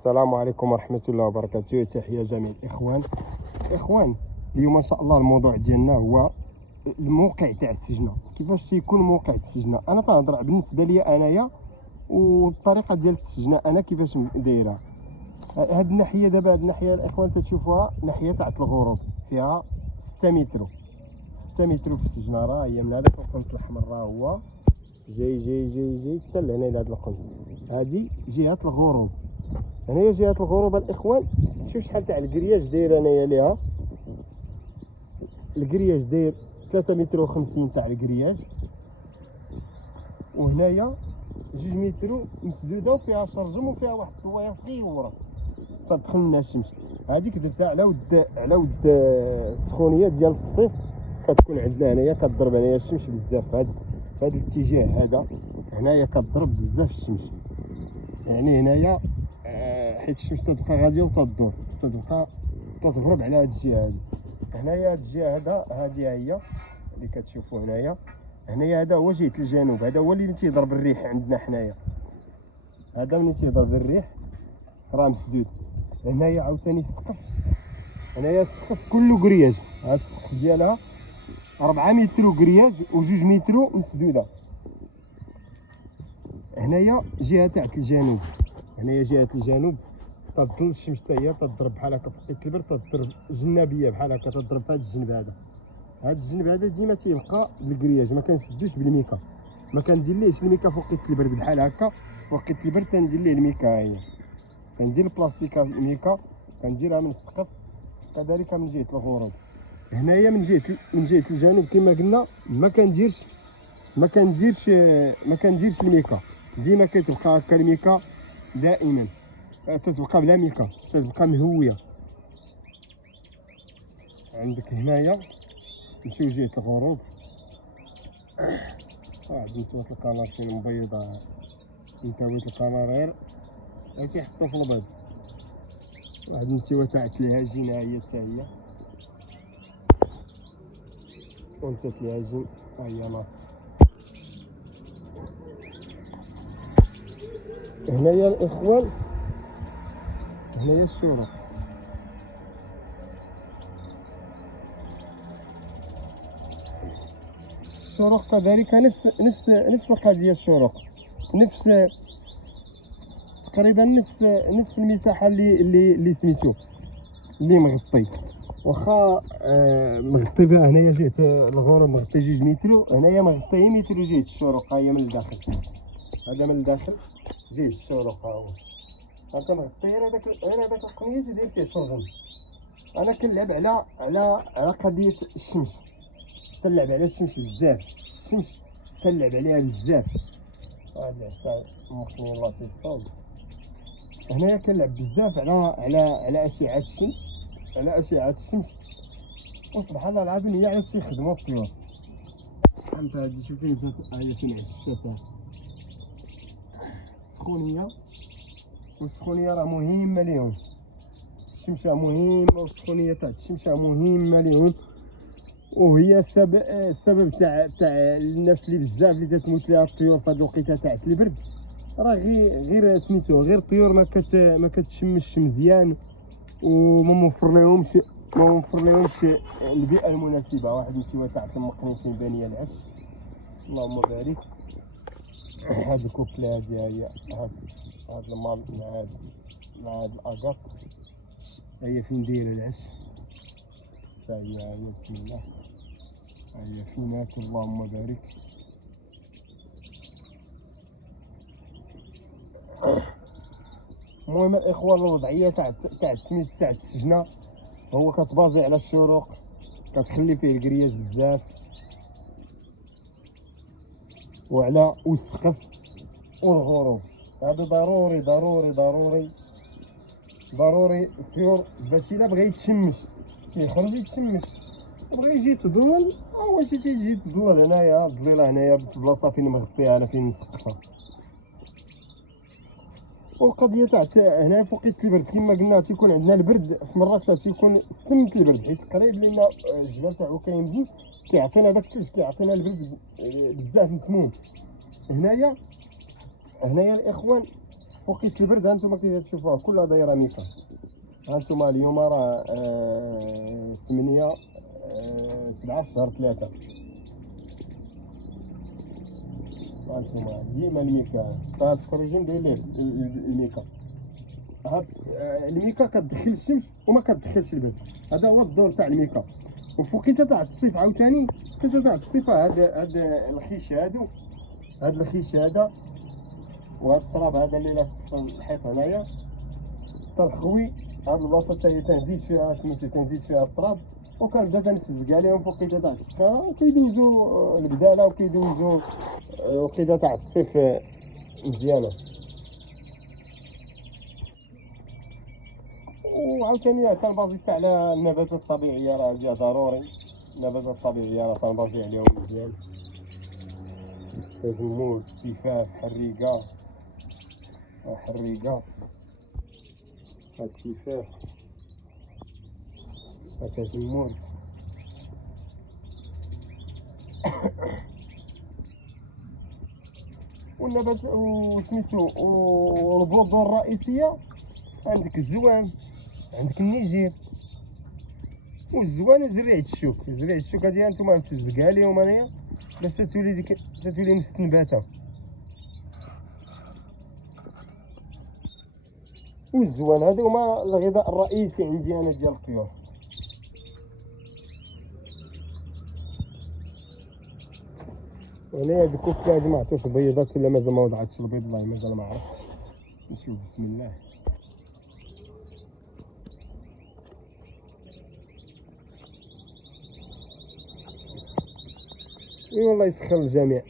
السلام عليكم ورحمة الله وبركاته. تحية جميع الإخوان. اليوم إن شاء الله الموضوع ديالنا هو الموقع تاع السجنة. كيفاش تيكون موقع السجنة؟ أنا كنهضر بالنسبة لي أنايا والطريقة ديال السجنة أنا كيفاش دايرة. هاد الناحية دابا، هاد الناحية الإخوان تتشوفوها ناحية تاع الغروب، فيها 6 متر 6 متر في السجنة. راه هي من هذاك القنت الأحمر، راه هو جاي جاي جاي جاي حتى لهنا لهاد القنت. هادي جهة الغروب، هنايا جهة الغروب الإخوان. شوف شحال تاع الكرياج داير انايا ليها. الكرياج داير 3 متر و50 تاع الكرياج، وهنايا 2 متر مسدوده وفيها شرجم وفيها واحد الطوايه صغيره تدخل منها الشمس. هذيك درتها على ود السخونيه ديال الصيف، كتكون عندنا هنايا كضرب هنايا الشمس بزاف. هذا الاتجاه هذا هنايا كضرب بزاف الشمس، يعني هنايا حيت الشمس تبقى غاديه وتدور، تبقى تضرب على هاد الجهه هادي. هنايا هاد الجهه هادي هي اللي كتشوفوا هنايا هذا هو جهه الجنوب. هذا هو اللي تيضرب الريح عندنا حنايا. هذا ملي تيضرب الريح راه مسدود. هنايا عاوتاني السقف، هنايا السقف كله كرياج. هاد السقف ديالها 4 متر كرياج و2 متر مسدوده. هنايا جهه تاع الجنوب، هنايا جهه الجنوب تظل الشمس حتى هي تضرب بحال هكا في وقت البرد، تضرب جنابيه بحال هكا، تضرب في هذا الجنب هذا. هذا الجنب هذا ديما تيبقى بالكرياج، ما كنسدوش بالميكا، ما كندير ليهش الميكا في وقت البرد بحال هكا. في وقت البرد كندير ليه الميكا، هي كندير البلاستيكه الميكا كنديرها من السقف، كذلك من جهه الغروب. هنايا من جهه الجنوب كما قلنا ما كنديرش الميكا، ديما كتبقى هكا الميكا دائما، تتبقى بلا ميكا، تتبقى مهويه. عندك هنايا نمشيو جهه الغروب. واحد نتوات الكنار فين مبيضه، نتاويت الكنار غير تيحطو في البيض. واحد النتيوه تاع الهاجين هي حتى هي، وانت الهاجين ها هي ناط. هنايا الاخوان هنايا الشروق. الشروق كذلك نفس القضيه. الشروق تقريبا نفس المساحه اللي سميتو اللي مغطي. واخا مغطي بها هنايا جهه الغروب مغطي 2 متر، هنايا مغطي متر جهه الشروق. ها هي من الداخل، هذا من الداخل جهه الشروق. ها هو هاكا مغطي غير هذاك القنيز يدير فيه شرجم. انا كنلعب على قضيه الشمس، كنلعب على الشمس بزاف. الشمس كنلعب عليها بزاف. هذا عشتا ممكن والله تيتصاوب. هنايا كنلعب بزاف على اشعه الشمس، وسبحان الله العظيم هي علاش تيخدموا الطيور. انت هادي شوفي هي فين عشاتها. والسخونيه راه مهمه ليهم. الشمسه مهمه، والسخونيه تاع الشمسه مهمه ليهم، وهي السبب تاع الناس اللي بزاف اللي تتموت لها الطيور في هاد الوقيته تاع البرد. راه غير سميتو غير الطيور ما كتشمش مزيان، وما موفر لهمش البيئه المناسبه. واحد النتيوه تاع المقرين فين بانيه العش، اللهم بارك. هاد الكوكله هادي هي هاد المال مع هاد الاكاط، هي فين دايره العش حتى هي بسم الله. هي فينات اللهم بارك. المهم الاخوان، الوضعيه تاع السميت تاع السجنه هو كتبازي على الشروق، كتخلي فيه الكرياج بزاف، وعلى والسقف والغروب. هذا ضروري ضروري ضروري ضروري. الطيور باش الا بغى يتشمش تيخرج يتشمش، بغى يجي يتظلل هو شي تيجي يتظلل. هنايا الظليله هنايا البلاصه فين مغطيها انا فين مسقفه. والقضيه تاع هنا في وقت البرد كما قلنا تيكون عندنا البرد في مراكش، تيكون سمت البرد حيت قريب لنا الجبل تاع عكيمجي، كيعطينا داك الثلج، كيعطينا البرد بزاف مسموم. هنايا الاخوان فوقيت البرد ها انتم كيف تشوفوها كلها دايره ميكا. ها انتم اليوم راه 8 7 في شهر 3. ها انتم ديما الميكا، هاد الشريجيم داير ليه الميكا. هاد الميكا كتدخل الشمس وما كتدخلش البرد، هذا هو الدور تاع الميكا. وفوقيتها تاع الصيف عاوتاني، حتى تاع الصيف هاد الخيش هادو، هاد الخيش هذا وهاد التراب هذا اللي لاصق في الحيط هنايا تنخوي هاد البلاصه حتى هي تنزيد فيها سميتو تنزيد فيها التراب وكنبدا تنفز كاع ليهم فوقيتها تاع السخانه وكيدوزو البداله وكيدوزو وقيده تاع الصيف مزيانه. وعاوتاني كنبازي تاع على النباتات الطبيعيه راه جا ضروري، النباتات الطبيعيه راه كنبازي عليهم مزيان، تزمور تفاح حريقه حريقه هاد التفاح هاد تزمور. والنبات وسميتو والبذور الرئيسيه عندك الزوان، عندك النيجير والزوان وزريعة الشوك. زريعة الشوك هادي هانتوما نفز كاع ليهم انايا باش تتولي مستنبته. والزوان هادو هما الغذاء الرئيسي عندي انا ديال الطيور. هنايا هاد الكوكا هادي ما عرفتش بيضات ولا مازال ما وضعتش البيض، والله مازال ما عرفتش. نشوف بسم الله. اي والله يسخر الجميع.